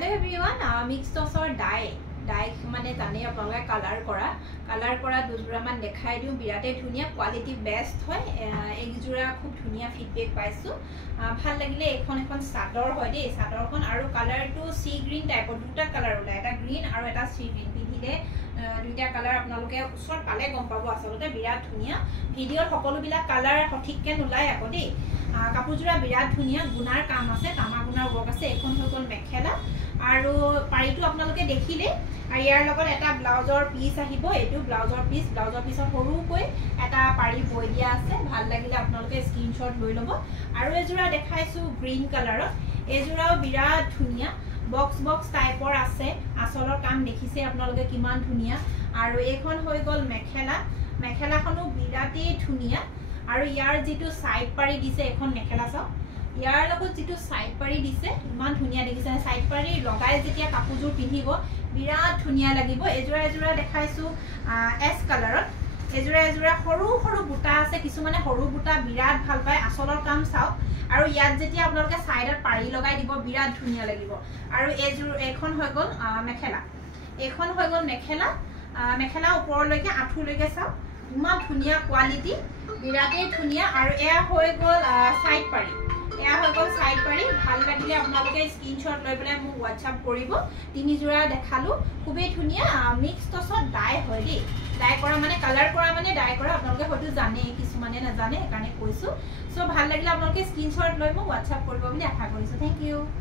Hello everyone, mixed tossor dye মানে জানে আপোনালোকে কালাৰ কৰা দুজোৰামান দেখাই দিও বিৰাটে ধুনিয়া কোৱালিটি বেষ্ট হয় একজোৰা খুব ধুনিয়া ফিডবেক পাইছো ভাল লাগিলে এখন সাদৰ হয় দেই সাদৰখন আৰু কালাৰটো সি গ্ৰীন টাইপৰ দুটা কালাৰ ওলাই এটা গ্ৰীন আৰু এটা সি গ্ৰীন পিন্ধিলে দুইটা কালাৰ আপোনালোকে ওচৰত পালে গম পাব আসলতে বিৰাট ধুনিয়া ভিডিঅ'ৰ সকলোবিলাক কালাৰ সঠিককে নোলাই আকৌ দেই কাপোৰজোৰা বিৰাট ধুনিয়া গুণাৰ কাম আছে তামা গুণাৰ ৱৰ্ক আছে এখন হৈ গল মেখেলা আৰু পাৰিটো আপোনালোকে দেখিলে আৰু ইয়াৰ লগত এটা ব্লাউজৰ পিস আহিব এটো ব্লাউজৰ পিসৰ সৰুকৈ এটা পাৰি বৈ দিয়া আছে ভাল লাগিলে আপোনালোকে স্ক্ৰিনশ্বট লৈ লব আৰু এজোৰা দেখাইছো গ্ৰীন কালাৰত এজোৰাও বিৰাট ধুনিয়া বক্স টাইপৰ আছে আসলৰ কাম দেখিছে আপোনালোকে কিমান ধুনিয়া আৰু এইখন হৈ গল মেখেলাখনো বিৰাটে ধুনিয়া আৰু ইয়াৰ যেটো সাইড পাৰি দিছে এখন মেখেলা চাও ইয়াৰ লগত যেটো সাইড পাৰি দিছে ইমান ধুনিয়া দেখিছে সাইড পাৰি লগাই যেতিয়া কাপোৰজোৰ পিন্ধিব বিৰাট ধুনিয়া লাগিব এজোৰা দেখাইছো এস কালাৰত এজোৰা সৰু বুটা আছে কিছুমানে সৰু বুটা বিৰাট ভাল পায় আসলৰ কাম চাও আৰু ইয়াত যেতিয়া আপোনালোকে সাইডত পাৰি লগাই দিব বিৰাট ধুনিয়া লাগিব আৰু এখন হৈ গল মেখেলা ওপৰলৈকে আঁঠুলৈকে চাও ইমান ধুনিয়া কোৱালিটি বিৰাটে ধুনিয়া আৰু এয়া হৈ গল সাইড পাৰি ভাল লাগিলে আপোনালোকে স্ক্ৰিনশ্বট লৈ পেলাই মোক WhatsApp কৰিব তিনিজোৰা দেখালো খুবেই ধুনিয়া মিক্স টছত ডাই হয় দেই ডাই কৰা মানে কালাৰ কৰা মানে ডাই কৰা আপোনালোকে হয়তো জানে কিছুমানে নাজানে সেইকাৰণে কৈছো সো ভাল লাগিলে আপোনালোকে স্ক্ৰিনশ্বট লৈ মোক WhatsApp কৰিব বুলি আশা কৰিছো থ্যাংক ইউ